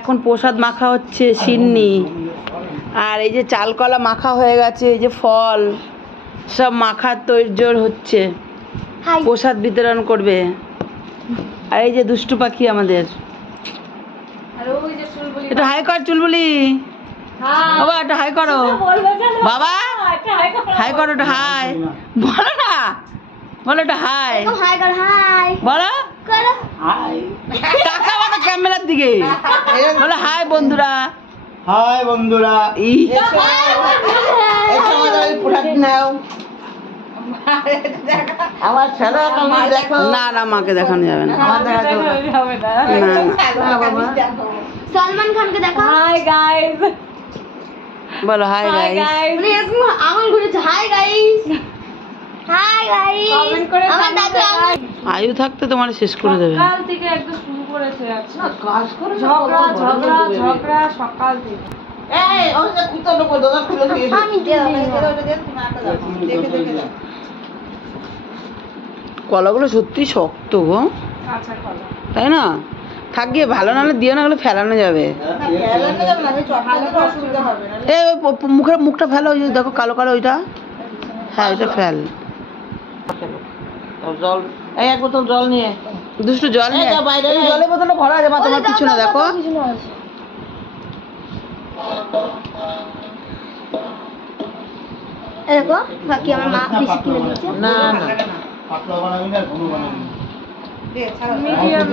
এখন প্রসাদ মাখা হচ্ছে সিন্নি, আর এই যে চালকলা মাখা হয়ে গেছে, এই যে ফল সব মাখার তোড়জোড় হচ্ছে, প্রসাদ বিতরণ করবে। আর এই যে দুষ্টু পাখি আমাদের, একটু হাই কর চুলবুলি বাবা, একটু হাই করো বাবা, হাই করো, একটু হাই বলো না, বলো একটু হাই বলো, টাকা বলো ক্যামেরার দিকে, বলো হাই বন্ধুরা, হাই বন্ধুরা। আমার ছেলে দেখো না না, মাকে দেখানো যাবে না, সলমান খানকে দেখো। হাই গাইস বলো হাই গাইস, মানে এরকম আঙুল ঘুরেছে। Hi guys, hi guys, comment করে আমার দাদু আয়ু থাকতে তোমার শেষ করে দেবে। সকাল থেকে একদম শুরু করেছে না, কাজ করে ঝগড়া ঝগড়া ঝগড়া সকাল থেকে। এই ওই যে কুতলো কো দাদা খুলে দিয়েছে। আমি দেখে কলাগুলো সত্যি শক্ত গো, কাঁচা কলা তাই না? থাকিয়ে ভালো নাহলে দিও না, গেলে ফেলানো যাবে। এই মুখটা ফেলো, ওই যে দেখো কালো কালো ওইটা, হ্যাঁ ওইটা ফেল। জল, এই এক বোতল জল নিয়ে, দুষ্টু জল নিয়ে, এই জলের বোতলটা ভরা আছে মা, তোমার কিছু না, দেখো দেখো বাকি আমার মা বেশি কিনে দিয়েছে। না না পাতলা বানাবি না ঘন বানাবি দে ছাড়া মিডিয়াম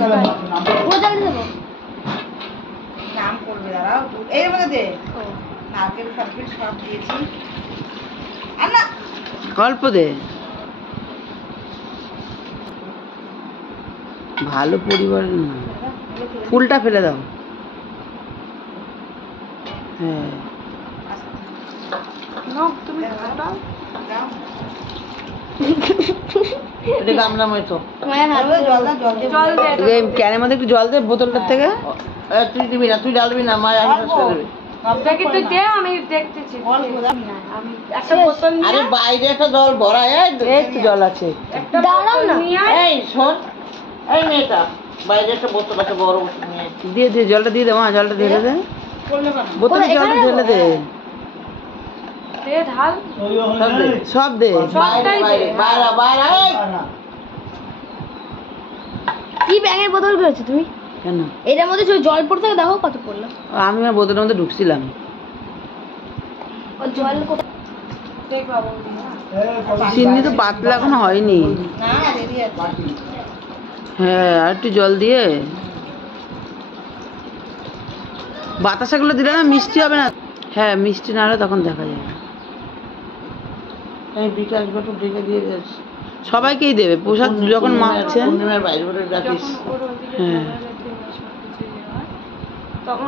কোথায় দেবো? নাম করবে দাঁড়াও এর মধ্যে দে নারকেল ফারকেল সব দিয়েছি আর না অল্প দে, ভালো পরিবার না, ফুলটা ফেলে দাও। হ্যাঁ তুমি খাও। এটা গামলা মতো। মায়ের হাতে জল দাও জল দে জল দে এই ক্যানের মধ্যে একটু জল দে বোতলটার থেকে। তুই দিবি না, তুই ডালবি না, মা আমি শেষ করে দেবে। দেখি তুই দে, আমি দেখতেছি। আমি একটা বোতল নিয়ে আরে বাইরে একটা জল ভরা, এই তো জল আছে, একটা দাঁড়াও বোতল না। নিয়ে এই শোন, এই মেয়েটা বাইরে একটা বোতল আছে, বড় বোতল নিয়ে দিয়ে দিয়ে জলটা দিয়ে দে মা, জলটা ঢেলে দে, করলে কেন বোতলে জলটা ঢেলে দে, দে ঢাল। সব দে, সব দে। বাইরে বাইরে বাইরে বাইরে, এই কি ব্যাঙের বোতল করেছো তুমি? কেন? এটার মধ্যে যদি জল পড়তে থাকে দেখো কত পড়লো। আমি আর বোতলের মধ্যে ঢুকছিলাম। ও জল কোথায়? দেখ বাবু চিনি তো পাতলা এখন হয়নি। না রেডি আছে হ্যাঁ আর একটু জল দিয়ে, বাতাসাগুলো দিলে না মিষ্টি হবে না। হ্যাঁ মিষ্টি না হলে তখন দেখা যাবে। এই বিকাশ বটল ঢেকে দিয়ে যাস, সবাইকেই দেবে প্রসাদ যখন মাখছে। পূর্ণিমার বাইরে বটল রাখিস। ওর ওদিকে হ্যাঁ। চলে যেতে সবকিছু ইয়ে হয়, তখন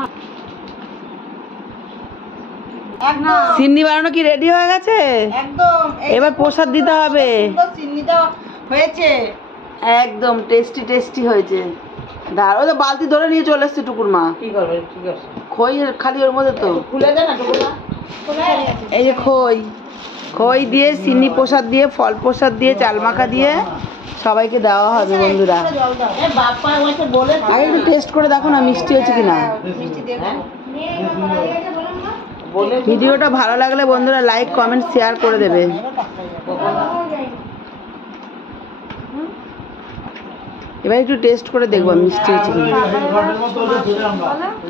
একদম সিন্নি বানানো কি রেডি হয়ে গেছে? একদম এবার প্রসাদ দিতে হবে। চিন্নিটা হয়েছে একদম টেস্টি টেস্টি হয়েছে। দাঁড় ওই তো বালতি ধরে নিয়ে চলে এসছে টুকুর মা, কি করবে, ঠিক আছে খই খালি ওর মধ্যে তো। খুলে দে না টুকুনা। এই যে খই, খই দিয়ে চিনি প্রসাদ দিয়ে ফল প্রসাদ দিয়ে চাল মাখা দিয়ে সবাইকে দেওয়া হবে বন্ধুরা। জল দাও এ বাপ্পা আমাকে বলে আগে একটু টেস্ট করে দেখো না মিষ্টি হয়েছে কিনা। মিষ্টি দেখো বলে ভিডিওটা ভালো লাগলে বন্ধুরা লাইক কমেন্ট শেয়ার করে দেবে। এবার একটু টেস্ট করে দেখবো মিষ্টি হয়েছে কিনা।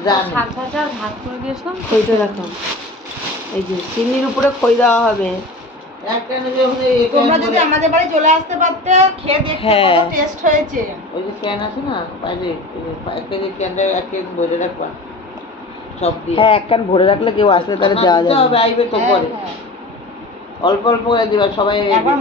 জানি শাক ভাজা আর ভাত করে দিয়েছিলাম। খইটা দেখো, এই যে চিনির উপরে খই দেওয়া হবে। একটা নিজে হলে তোমরা যদি আমাদের বাড়ি চলে আসতে পারতে, খেয়ে দেখতে হ্যাঁ। কত টেস্ট হয়েছে। ওই যে ক্যান আছে না বাইরে, এক কেজি ক্যানটা এক কেজি ভরে রাখবা সব দিয়ে। হ্যাঁ এক কান ভরে রাখলে কেউ আসলে তাহলে দেওয়া দিতে যাবে। হবে, আইবে তো পরে অল্প অল্প করে দিবা সবাই। একবার